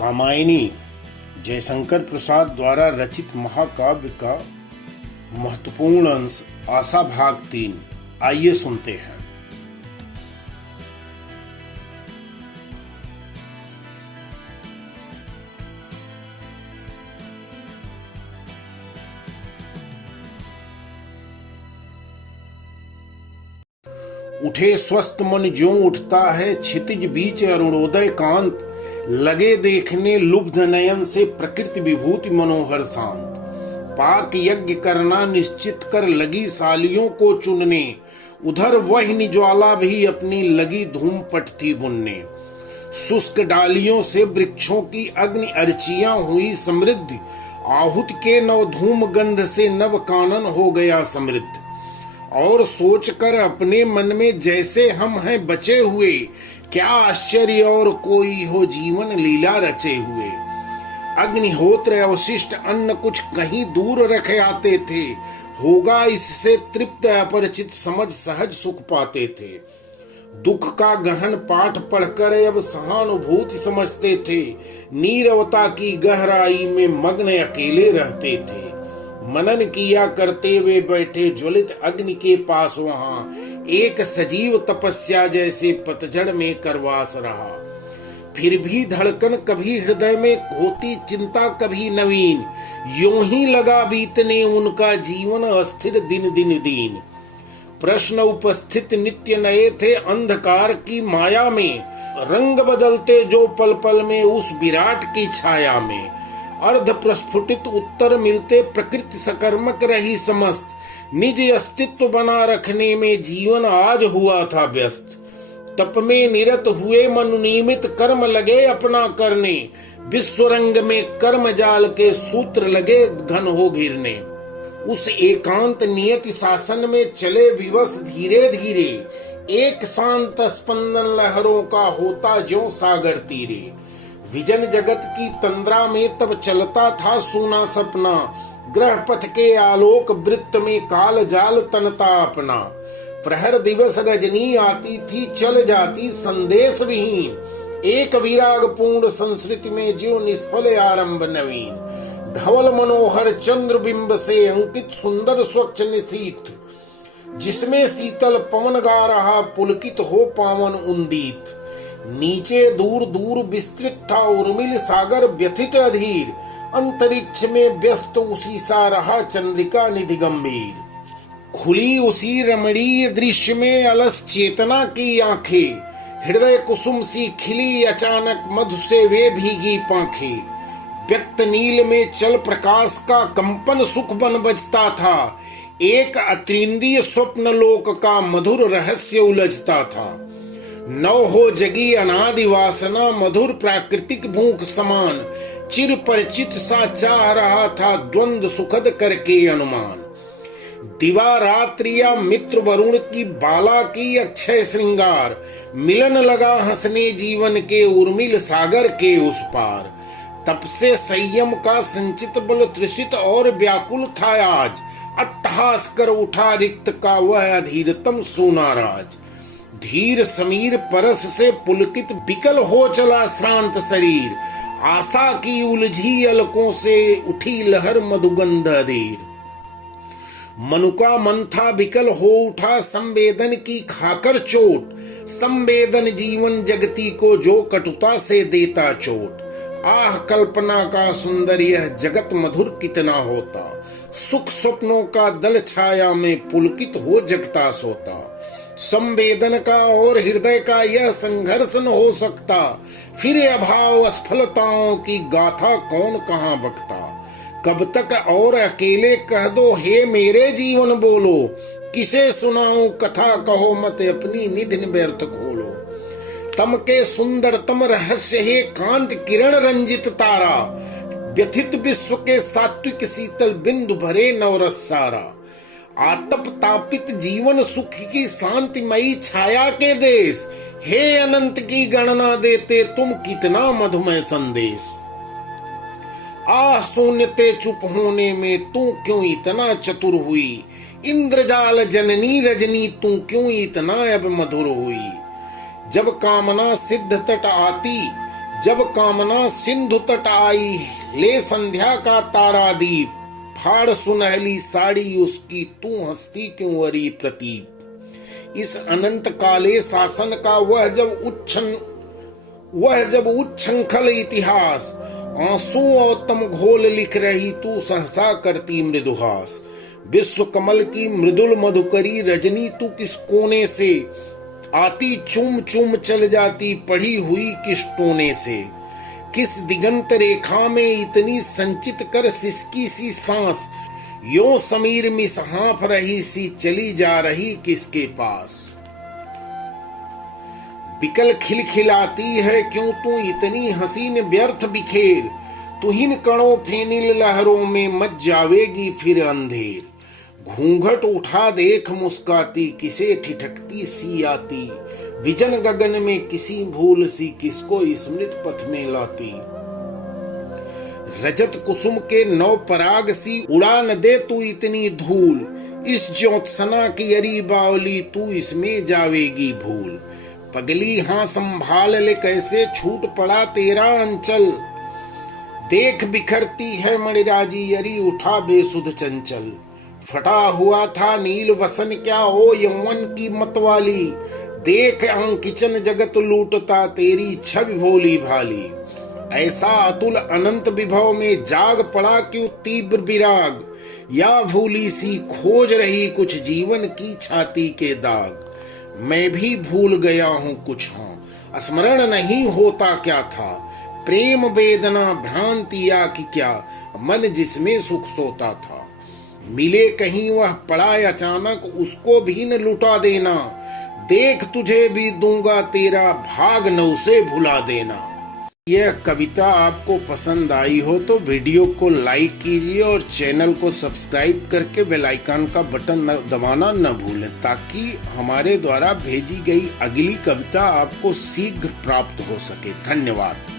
कामायनी जयशंकर प्रसाद द्वारा रचित महाकाव्य का महत्वपूर्ण अंश आशा भाग 3। आइए सुनते हैं। उठे स्वस्थ मन ज्यों उठता है क्षितिज बीच अरुणोदय कांत, लगे देखने लुब्ध नयन से प्रकृति विभूति मनोहर शांत। पाक यज्ञ करना निश्चित कर लगी सालियों को चुनने, उधर वह निज्वाला भी अपनी लगी धूम पटती बुनने। शुष्क डालियों से वृक्षों की अग्नि अर्चियां हुई समृद्ध, आहुति के नव धूम गंध से नव कानन हो गया समृद्ध। और सोचकर अपने मन में जैसे हम हैं बचे हुए, क्या आश्चर्य और कोई हो जीवन लीला रचे हुए। अग्निहोत्र अवशिष्ट अन्न कुछ कहीं दूर रखे आते थे, होगा इससे तृप्त अपरिचित समझ सहज सुख पाते थे। दुख का गहन पाठ पढ़कर अब सहानुभूति समझते थे, नीरवता की गहराई में मग्न अकेले रहते थे। मनन किया करते वे बैठे ज्वलित अग्नि के पास, वहां एक सजीव तपस्या जैसे पतझड़ में करवास रहा। फिर भी धड़कन कभी हृदय में होती, चिंता कभी नवीन, यूं ही लगा बीतने उनका जीवन अस्थिर दिन दिन दीन। प्रश्न उपस्थित नित्य नए थे अंधकार की माया में, रंग बदलते जो पल पल में उस विराट की छाया में। अर्ध प्रस्फुटित उत्तर मिलते प्रकृति सकर्मक रही समस्त, निज अस्तित्व बना रखने में जीवन आज हुआ था व्यस्त। तप में निरत हुए मनुनियमित कर्म लगे अपना करने, विश्व रंग में कर्म जाल के सूत्र लगे घन हो घिरने। उस एकांत नियति शासन में चले विवश धीरे धीरे, एक शांत स्पंदन लहरों का होता ज्यों सागर तीरे। विजन जगत की तंद्रा में तब चलता था सूना सपना, ग्रह पथ के आलोक वृत्त में काल जाल तनता अपना। प्रहर दिवस रजनी आती थी चल जाती संदेश विहीन, एक विराग पूर्ण संस्कृति में ज्यों निष्फल आरंभ नवीन। धवल मनोहर चंद्र बिंब से अंकित सुंदर स्वच्छ निशीथ, जिसमें शीतल पवन गा रहा पुलकित हो पावन उन्दीत। नीचे दूर दूर विस्तृत था उर्मिल सागर व्यथित अधीर, अंतरिक्ष में व्यस्त उसी सा रहा चंद्रिका निधि गंभीर। खुली उसी रमणीय दृश्य में अलस चेतना की आंखें, हृदय कुसुम सी खिली अचानक मधु से वे भीगी पांखें। व्यक्त नील में चल प्रकाश का कंपन सुख बन बजता था, एक अतीन्द्रिय स्वप्न लोक का मधुर रहस्य उलझता था। नव हो जगी अनादि वासना मधुर प्राकृतिक भूख समान, चिर परिचित सा चाह रहा था द्वंद्व सुखद करके अनुमान। दिवा रात्रिया मित्र वरुण की बाला की अक्षय श्रृंगार, मिलन लगा हंसने जीवन के उर्मिल सागर के उस पार। तब से संयम का संचित बल त्रिषित और व्याकुल था आज, अट्टहास कर उठा रिक्त का वह अधीरतम सोना राज। धीर समीर परस से पुलकित बिकल हो चला श्रांत शरीर, आशा की उलझी अलकों से उठी लहर मधुगंध अधीर। मनुका मन था विकल हो उठा संवेदन की खाकर चोट, संवेदन जीवन जगती को जो कटुता से देता चोट। आह कल्पना का सुंदर यह जगत मधुर कितना होता, सुख स्वप्नों का दल छाया में पुलकित हो जगता सोता। संवेदन का और हृदय का यह संघर्ष न हो सकता, फिर अभाव असफलताओं की गाथा कौन कहाँ बकता। कब तक और अकेले कह दो हे मेरे जीवन बोलो, किसे सुनाऊं कथा कहो मत अपनी निधि व्यर्थ खोलो। तम के सुंदरतम रहस्य हे कांत किरण रंजित तारा, व्यथित विश्व के सात्विक शीतल बिंदु भरे नवरस सारा। आतप तापित जीवन सुख की शांतिमयी छाया के देश, हे अनंत की गणना देते तुम कितना मधुमय संदेश। शून्यते चुप होने में तू क्यों इतना चतुर हुई, इंद्रजाल जननी रजनी तू क्यों इतना अब मधुर हुई। जब कामना सिद्ध तट आती जब कामना सिंधु तट आई, ले संध्या का तारा दीप, फाड़ सुनहली साड़ी उसकी, तू हंसती क्यों अरी प्रतीप। इस अनंत काले शासन का वह जब उच्छृंखल इतिहास, आंसू और तम घोल लिख रही तू सहसा करती मृदुहास। विश्व कमल की मृदुल मधुकरी रजनी तू किस कोने से, आती चूम चूम चल जाती पढ़ी हुई किस टोने से। किस दिगंत रेखा में इतनी संचित कर सिसकी सी सांस, यो समीर मिस हाँफ रही सी चली जा रही किसके पास। बिकल खिलखिलाती है क्यों तू इतनी हसीन व्यर्थ बिखेर, तुहिन कणों फेनिल लहरों में मच जावेगी फिर अंधेर। घूंघट उठा देख मुस्काती किसे ठिठकती सी आती, विजन गगन में किसी भूल सी किसको स्मृत पथ में लाती। रजत कुसुम के नौ पराग सी उड़ा न दे तू इतनी धूल, इस ज्योत्सना की अरी बावली तू इसमें जावेगी भूल। पगली हाँ संभाल ले कैसे छूट पड़ा तेरा अंचल, देख बिखरती है मणिराजी अरी उठा बेसुध चंचल। फटा हुआ था नील वसन क्या ओ यौवन की मतवाली, देख अंकिचन जगत लूटता तेरी छवि भोली भाली। ऐसा अतुल अनंत विभव में जाग पड़ा क्यों तीव्र विराग, या भूली सी खोज रही कुछ जीवन की छाती के दाग। मैं भी भूल गया हूँ कुछ हाँ, स्मरण नहीं होता क्या था, प्रेम वेदना भ्रांति या कि क्या, मन जिसमें सुख सोता था। मिले कहीं वह पड़ा अचानक उसको भी न लुटा देना, देख तुझे भी दूंगा तेरा भाग न उसे भुला देना। यह कविता आपको पसंद आई हो तो वीडियो को लाइक कीजिए और चैनल को सब्सक्राइब करके बेल आइकन का बटन दबाना न भूलें, ताकि हमारे द्वारा भेजी गई अगली कविता आपको शीघ्र प्राप्त हो सके। धन्यवाद।